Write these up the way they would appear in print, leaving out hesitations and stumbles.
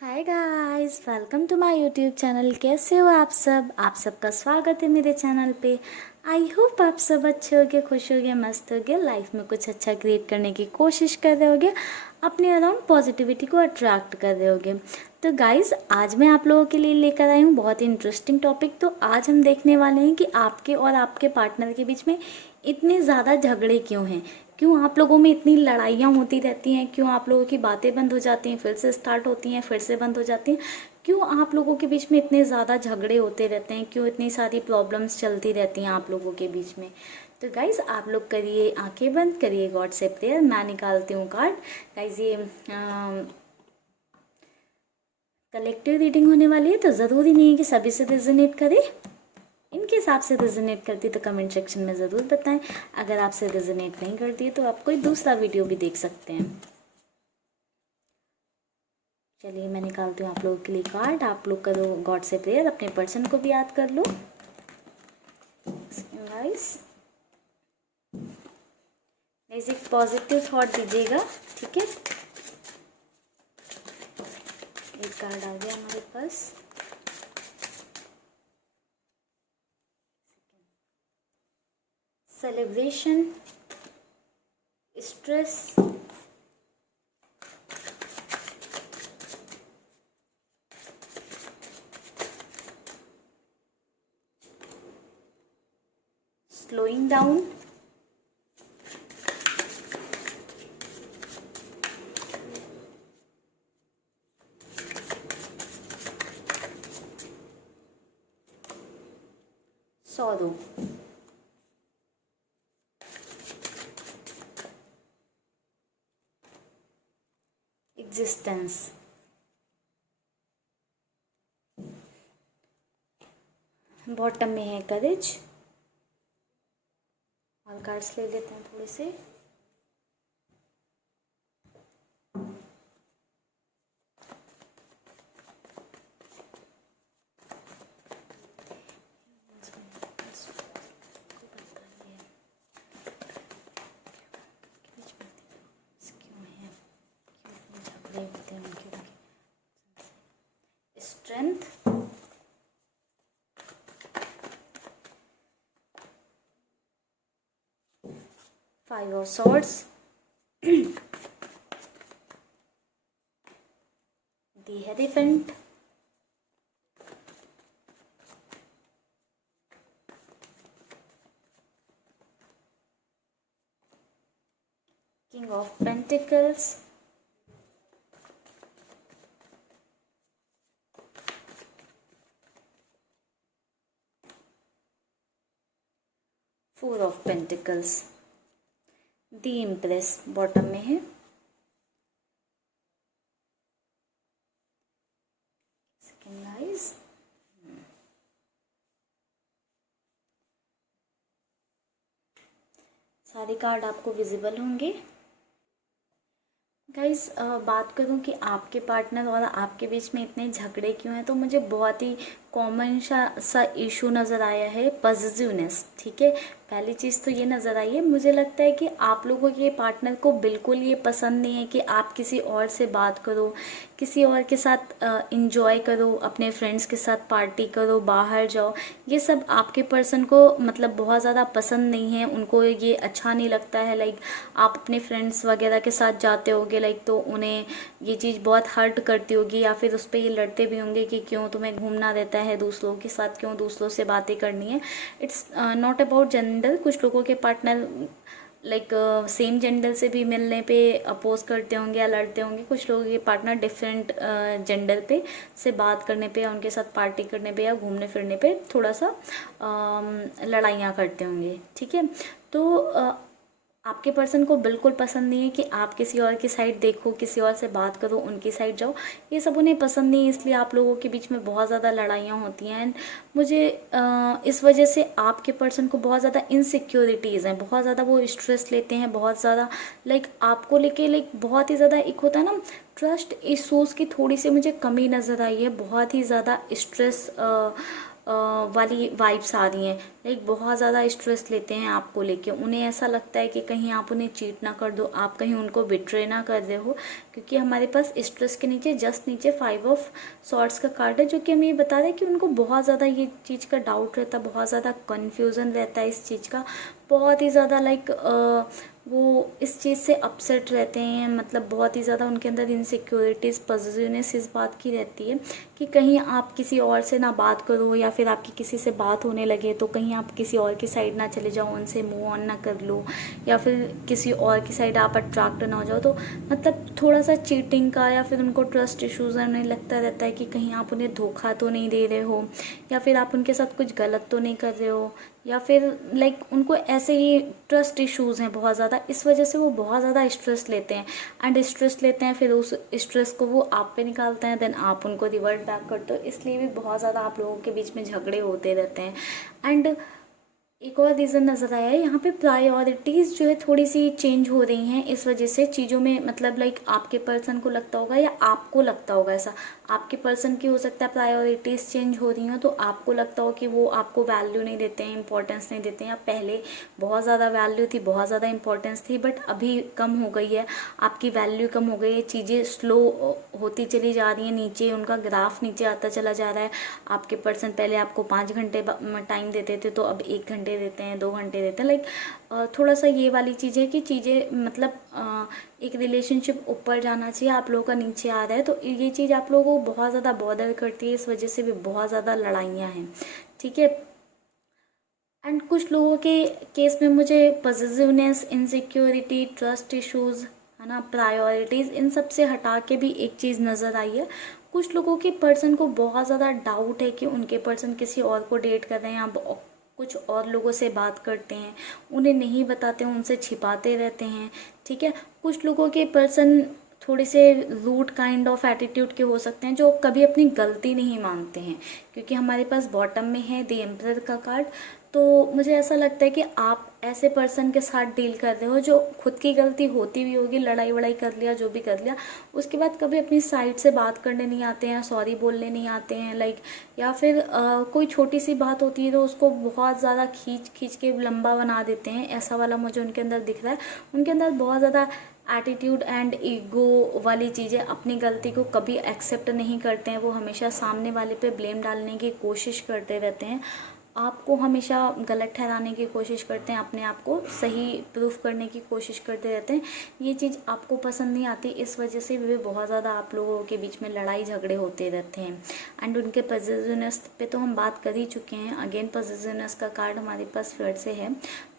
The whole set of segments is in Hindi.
Hi guys, welcome to my YouTube channel. कैसे हो आप सबका स्वागत है मेरे चैनल पे। आई होप आप सब अच्छे होगे, खुश होगे, मस्त होगे, लाइफ में कुछ अच्छा क्रिएट करने की कोशिश कर रहे होगे, अपने अराउंड पॉजिटिविटी को अट्रैक्ट कर रहे होगे। तो गाइस, आज मैं आप लोगों के लिए लेकर आई हूँ बहुत ही इंटरेस्टिंग टॉपिक। तो आज हम देखने वाले हैं कि आपके और आपके पार्टनर के बीच में इतने ज़्यादा झगड़े क्यों हैं, क्यों आप लोगों में इतनी लड़ाइयाँ होती रहती हैं, क्यों आप लोगों की बातें बंद हो जाती हैं, फिर से स्टार्ट होती हैं, फिर से बंद हो जाती हैं, क्यों आप लोगों के बीच में इतने ज़्यादा झगड़े होते रहते हैं, क्यों इतनी सारी प्रॉब्लम्स चलती रहती हैं आप लोगों के बीच में। तो गाइज, आप लोग करिए आंखें बंद, करिए गॉड से प्रेयर, मैं निकालती हूँ कार्ड। गाइज, ये कलेक्टिव रीडिंग होने वाली है, तो ज़रूरी नहीं है कि सभी से रेजोनेट करे। इनके हिसाब से रेजोनेट करती तो कमेंट सेक्शन में ज़रूर बताएं। अगर आपसे रेजोनेट नहीं करती है तो आप कोई दूसरा वीडियो भी देख सकते हैं। चलिए, मैं निकालती हूँ आप लोगों के लिए कार्ड। आप लोग करो गॉड से प्रेयर, अपने पर्सन को भी याद कर लो गाइस। एक पॉजिटिव थॉट दीजिएगा, ठीक है। एक कार्ड आ गया हमारे पास। Celebration, stress, slowing down, sorrow, existence, bottom में है करेज। ऑल कार्ड्स ले लेते हैं थोड़े से। Strength, 5 of swords, the Hierophant, King of Pentacles, Four of Pentacles, The Empress bottom में है। सेकंड गाइस, सारे कार्ड आपको विजिबल होंगे। गाइस, बात करूं कि आपके पार्टनर और आपके बीच में इतने झगड़े क्यों हैं, तो मुझे बहुत ही कॉमन सा इशू नज़र आया है, पॉजिटिवनेस। ठीक है, पहली चीज़ तो ये नज़र आई है। मुझे लगता है कि आप लोगों के पार्टनर को बिल्कुल ये पसंद नहीं है कि आप किसी और से बात करो, किसी और के साथ इंजॉय करो, अपने फ्रेंड्स के साथ पार्टी करो, बाहर जाओ। ये सब आपके पर्सन को मतलब बहुत ज़्यादा पसंद नहीं है, उनको ये अच्छा नहीं लगता है। लाइक आप अपने फ्रेंड्स वगैरह के साथ जाते होगे, लाइक तो उन्हें ये चीज़ बहुत हर्ट करती होगी, या फिर उस पर ये लड़ते भी होंगे कि क्यों तुम्हें घूमना रहता है दूसरों के साथ, क्यों दूसरों से बातें करनी है। It's not about gender. कुछ लोगों के पार्टनर लाइक सेम जेंडर से भी मिलने पे अपोज करते होंगे या लड़ते होंगे। कुछ लोगों के पार्टनर डिफरेंट जेंडर पे से बात करने पे या उनके साथ पार्टी करने पे या घूमने फिरने पे थोड़ा सा लड़ाइयाँ करते होंगे। ठीक है, तो आपके पर्सन को बिल्कुल पसंद नहीं है कि आप किसी और की साइड देखो, किसी और से बात करो, उनकी साइड जाओ। ये सब उन्हें पसंद नहीं है, इसलिए आप लोगों के बीच में बहुत ज़्यादा लड़ाइयाँ होती हैं। एंड मुझे इस वजह से आपके पर्सन को बहुत ज़्यादा इनसिक्योरिटीज़ हैं, बहुत ज़्यादा वो स्ट्रेस लेते हैं, बहुत ज़्यादा लाइक आपको लेके लाइक बहुत ही ज़्यादा एक होता है ना, ट्रस्ट इशूज़ की थोड़ी सी मुझे कमी नज़र आई है। बहुत ही ज़्यादा स्ट्रेस वाली वाइब्स आ रही हैं। लाइक बहुत ज़्यादा स्ट्रेस लेते हैं आपको लेके, उन्हें ऐसा लगता है कि कहीं आप उन्हें चीट ना कर दो, आप कहीं उनको बिट्रे ना कर रहे हो, क्योंकि हमारे पास स्ट्रेस के नीचे जस्ट नीचे 5 ऑफ सॉर्ट्स का कार्ड है, जो कि हमें ये बता रहा है कि उनको बहुत ज़्यादा ये चीज़ का डाउट रहता है, बहुत ज़्यादा कन्फ्यूज़न रहता है इस चीज़ का, बहुत ही ज़्यादा लाइक वो इस चीज़ से अपसेट रहते हैं, मतलब बहुत ही ज़्यादा उनके अंदर इनसिक्योरिटीज़, पॉजिटिवनेस इस बात की रहती है कि कहीं आप किसी और से ना बात करो, या फिर आपकी किसी से बात होने लगे तो कहीं आप किसी और की साइड ना चले जाओ, उनसे मूव ऑन ना कर लो, या फिर किसी और की साइड आप अट्रैक्ट ना हो जाओ। तो मतलब थोड़ा सा चीटिंग का या फिर उनको ट्रस्ट इश्यूज़ उन्हें लगता रहता है कि कहीं आप उन्हें धोखा तो नहीं दे रहे हो, या फिर आप उनके साथ कुछ गलत तो नहीं कर रहे हो, या फिर लाइक उनको ऐसे ही ट्रस्ट इश्यूज़ हैं बहुत ज़्यादा, इस वजह से वो बहुत ज़्यादा स्ट्रेस लेते हैं। एंड स्ट्रेस लेते हैं, फिर उस स्ट्रेस को वो आप पे निकालते हैं, देन आप उनको रिवर्ट बैक करते हो, इसलिए भी बहुत ज़्यादा आप लोगों के बीच में झगड़े होते रहते हैं। एंड एक और रीज़न नज़र आया है यहाँ पे, प्रायोरिटीज़ जो है थोड़ी सी चेंज हो रही हैं इस वजह से चीज़ों में, मतलब लाइक आपके पर्सन को लगता होगा या आपको लगता होगा ऐसा, आपके पर्सन की हो सकता है प्रायोरिटीज़ चेंज हो रही हो, तो आपको लगता हो कि वो आपको वैल्यू नहीं देते हैं, इंपॉर्टेंस नहीं देते हैं, या पहले बहुत ज़्यादा वैल्यू थी, बहुत ज़्यादा इंपॉर्टेंस थी, बट अभी कम हो गई है, आपकी वैल्यू कम हो गई है, चीज़ें स्लो होती चली जा रही हैं, नीचे उनका ग्राफ नीचे आता चला जा रहा है। आपके पर्सन पहले आपको 5 घंटे टाइम देते थे, तो अब 1 घंटे देते हैं, 2 घंटे देते हैं। लाइक थोड़ा सा ये वाली चीज़ है कि चीज़ें मतलब एक रिलेशनशिप ऊपर जाना चाहिए, आप लोगों का नीचे आ रहा है, तो ये चीज़ आप लोगों को बहुत ज़्यादा बॉदर करती है, इस वजह से भी बहुत ज़्यादा लड़ाइयाँ हैं, ठीक है। एंड कुछ लोगों के केस में मुझे पॉजिटिवनेस, इनसिक्योरिटी, ट्रस्ट इश्यूज़, है ना, प्रायोरिटीज़, इन सब से हटा के भी एक चीज़ नज़र आई है। कुछ लोगों के पर्सन को बहुत ज़्यादा डाउट है कि उनके पर्सन किसी और को डेट कर रहे हैं, या कुछ और लोगों से बात करते हैं, उन्हें नहीं बताते हैं, उनसे छिपाते रहते हैं, ठीक है। कुछ लोगों के पर्सन थोड़े से रूड काइंड ऑफ एटीट्यूड के हो सकते हैं, जो कभी अपनी गलती नहीं मानते हैं, क्योंकि हमारे पास बॉटम में है द एम्परर का कार्ड। तो मुझे ऐसा लगता है कि आप ऐसे पर्सन के साथ डील कर रहे हो जो खुद की गलती होती भी होगी, लड़ाई वड़ाई कर लिया, जो भी कर लिया, उसके बाद कभी अपनी साइड से बात करने नहीं आते हैं, सॉरी बोलने नहीं आते हैं, लाइक, या फिर कोई छोटी सी बात होती है तो उसको बहुत ज़्यादा खींच खींच के लंबा बना देते हैं, ऐसा वाला मुझे उनके अंदर दिख रहा है। उनके अंदर बहुत ज़्यादा एटीट्यूड एंड ईगो वाली चीज़ें, अपनी गलती को कभी एक्सेप्ट नहीं करते हैं, वो हमेशा सामने वाले पे ब्लेम डालने की कोशिश करते रहते हैं, आपको हमेशा गलत ठहराने की कोशिश करते हैं, अपने आप को सही प्रूफ करने की कोशिश करते रहते हैं। ये चीज़ आपको पसंद नहीं आती, इस वजह से भी बहुत ज़्यादा आप लोगों के बीच में लड़ाई झगड़े होते रहते हैं। एंड उनके पॉजिटिवनेस पे तो हम बात कर ही चुके हैं। अगेन पॉजिटिवनेस का कार्ड हमारे पास फिर से है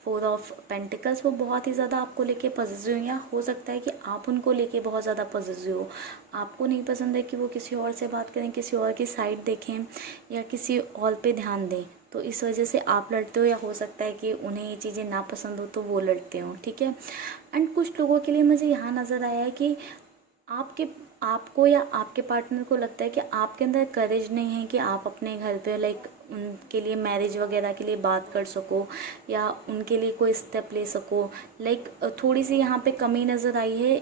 4 ऑफ पेंटिकल्स। वो बहुत ही ज़्यादा आपको लेके पॉजिटिव, या हो सकता है कि आप उनको लेके बहुत ज़्यादा पॉजिटिव हो, आपको नहीं पसंद है कि वो किसी और से बात करें, किसी और की साइड देखें, या किसी और पे ध्यान दें, तो इस वजह से आप लड़ते हो, या हो सकता है कि उन्हें ये चीज़ें ना पसंद हो तो वो लड़ते हो, ठीक है। एंड कुछ लोगों के लिए मुझे यहाँ नज़र आया है कि आपको या आपके पार्टनर को लगता है कि आपके अंदर करेज नहीं है कि आप अपने घर पे लाइक उनके लिए मैरिज वगैरह के लिए बात कर सको, या उनके लिए कोई स्टेप ले सको। लाइक थोड़ी सी यहाँ पे कमी नज़र आई है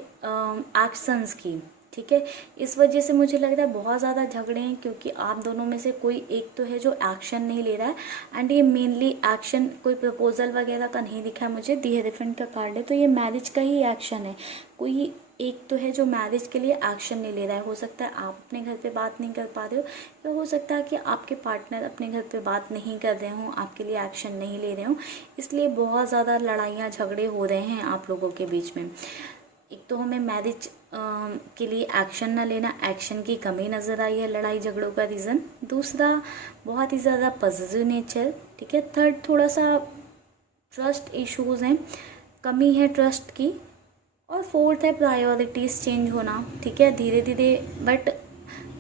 एक्शंस की, ठीक है। इस वजह से मुझे लग रहा है बहुत ज़्यादा झगड़े हैं, क्योंकि आप दोनों में से कोई एक तो है जो एक्शन नहीं ले रहा है। एंड ये मेनली एक्शन कोई प्रपोजल वगैरह का नहीं दिखा है मुझे, दी हेरोफेंट का कार्ड है, तो ये मैरिज का ही एक्शन है। कोई एक तो है जो मैरिज के लिए एक्शन नहीं ले रहा है। हो सकता है आप अपने घर पे बात नहीं कर पा रहे हो, या हो सकता है कि आपके पार्टनर अपने घर पे बात नहीं कर रहे हों, आपके लिए एक्शन नहीं ले रहे हों, इसलिए बहुत ज़्यादा लड़ाइयाँ झगड़े हो रहे हैं आप लोगों के बीच में। एक तो हमें मैरिज के लिए एक्शन ना लेना, एक्शन की कमी नज़र आई है लड़ाई झगड़ों का रीज़न। दूसरा बहुत ही ज़्यादा पॉजिटिव नेचर, ठीक है। थर्ड थोड़ा सा ट्रस्ट इश्यूज़ हैं, कमी है ट्रस्ट की। और फोर्थ है प्रायोरिटीज़ चेंज होना, ठीक है, धीरे धीरे, बट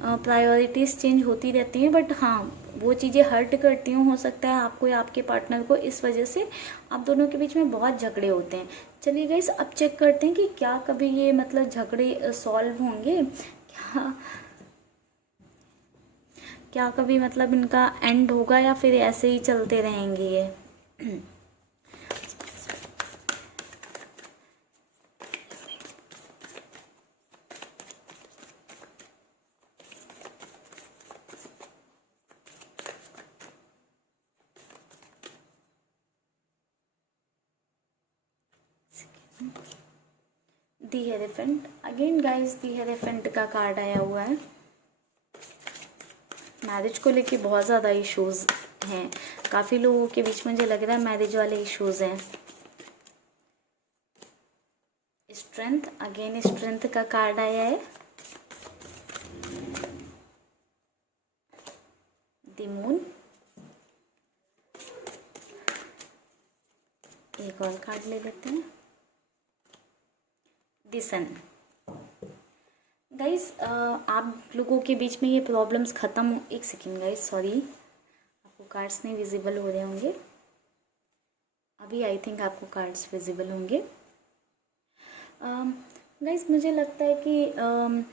प्रायोरिटीज़ चेंज होती रहती हैं, बट हाँ वो चीज़ें हर्ट करती हूँ, हो सकता है आपको या आपके पार्टनर को, इस वजह से आप दोनों के बीच में बहुत झगड़े होते हैं। चलिए गाइस, अब चेक करते हैं कि क्या कभी ये मतलब झगड़े सॉल्व होंगे, क्या कभी मतलब इनका एंड होगा, या फिर ऐसे ही चलते रहेंगे ये। दी हेरेफेंट। अगेन गाइस दी हेरेफेंट का कार्ड आया हुआ है। मैरिज को लेके बहुत ज़्यादा इश्यूज हैं, काफ़ी लोगों के बीच मुझे लग रहा है मैरिज वाले इश्यूज हैं। स्ट्रेंथ, अगेन स्ट्रेंथ का कार्ड आया है। The moon. एक और कार्ड ले लेते हैं, द सन। गाइस आप लोगों के बीच में ये प्रॉब्लम्स ख़त्म, एक सेकेंड गाइस, सॉरी, आपको कार्ड्स नहीं विजिबल हो रहे होंगे अभी। आई थिंक आपको कार्ड्स विजिबल होंगे। गाइस मुझे लगता है कि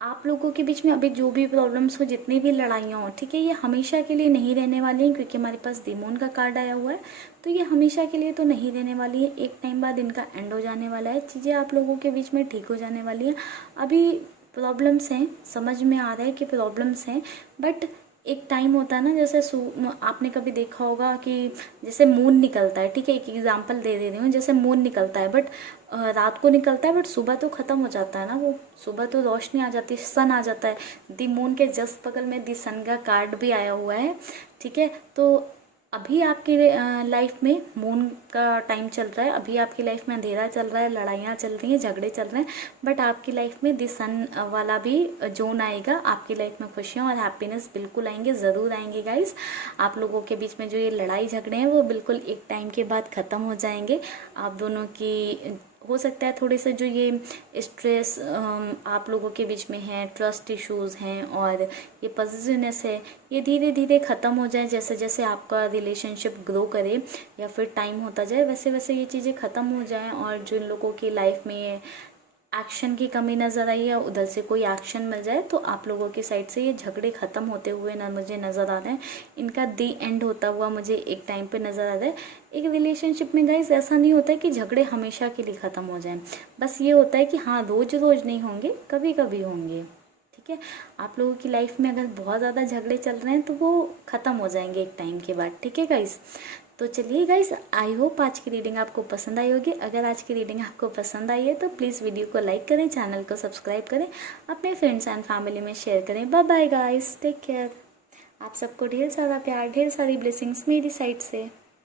आप लोगों के बीच में अभी जो भी प्रॉब्लम्स हो, जितनी भी लड़ाइयाँ हो, ठीक है, ये हमेशा के लिए नहीं रहने वाली हैं, क्योंकि हमारे पास द मून का कार्ड आया हुआ है। तो ये हमेशा के लिए तो नहीं रहने वाली है, एक टाइम बाद इनका एंड हो जाने वाला है, चीज़ें आप लोगों के बीच में ठीक हो जाने वाली हैं। अभी प्रॉब्लम्स हैं, समझ में आ रहा है कि प्रॉब्लम्स हैं, बट एक टाइम होता है ना, जैसे आपने कभी देखा होगा कि जैसे मून निकलता है, ठीक है, एक एग्जांपल दे रही हूँ, जैसे मून निकलता है बट रात को निकलता है, बट सुबह तो ख़त्म हो जाता है ना, वो सुबह तो रोशनी आ जाती है, सन आ जाता है। दी मून के जस्ट बगल में दी सन का कार्ड भी आया हुआ है, ठीक है। तो अभी आपकी लाइफ में मून का टाइम चल रहा है, अभी आपकी लाइफ में अंधेरा चल रहा है, लड़ाइयाँ चल रही हैं, झगड़े चल रहे हैं, बट आपकी लाइफ में दी सन वाला भी जोन आएगा। आपकी लाइफ में खुशियाँ और हैप्पीनेस बिल्कुल आएंगे, ज़रूर आएंगे गाइस। आप लोगों के बीच में जो ये लड़ाई झगड़े हैं वो बिल्कुल एक टाइम के बाद ख़त्म हो जाएंगे। आप दोनों की हो सकता है थोड़े से जो ये स्ट्रेस आप लोगों के बीच में है, ट्रस्ट इश्यूज़ हैं और ये पॉजिटिवनेस है, ये धीरे धीरे ख़त्म हो जाए। जैसे जैसे आपका रिलेशनशिप ग्रो करे या फिर टाइम होता जाए, वैसे वैसे ये चीज़ें ख़त्म हो जाएं। और जिन लोगों की लाइफ में एक्शन की कमी नज़र आई है, उधर से कोई एक्शन मिल जाए, तो आप लोगों की साइड से ये झगड़े ख़त्म होते हुए ना मुझे नज़र आ रहे हैं। इनका दी एंड होता हुआ मुझे एक टाइम पे नज़र आ रहा है। एक रिलेशनशिप में गाइस ऐसा नहीं होता है कि झगड़े हमेशा के लिए ख़त्म हो जाएं, बस ये होता है कि हाँ रोज़ रोज़ नहीं होंगे, कभी कभी होंगे, ठीक है। आप लोगों की लाइफ में अगर बहुत ज़्यादा झगड़े चल रहे हैं तो वो ख़त्म हो जाएंगे एक टाइम के बाद, ठीक है गाइस। तो चलिए गाइस, आई होप आज की रीडिंग आपको पसंद आई होगी। अगर आज की रीडिंग आपको पसंद आई है तो प्लीज़ वीडियो को लाइक करें, चैनल को सब्सक्राइब करें, अपने फ्रेंड्स एंड फैमिली में शेयर करें। Bye bye guys, take care. आप सबको ढेर सारा प्यार, ढेर सारी ब्लेसिंग्स मेरी साइड से।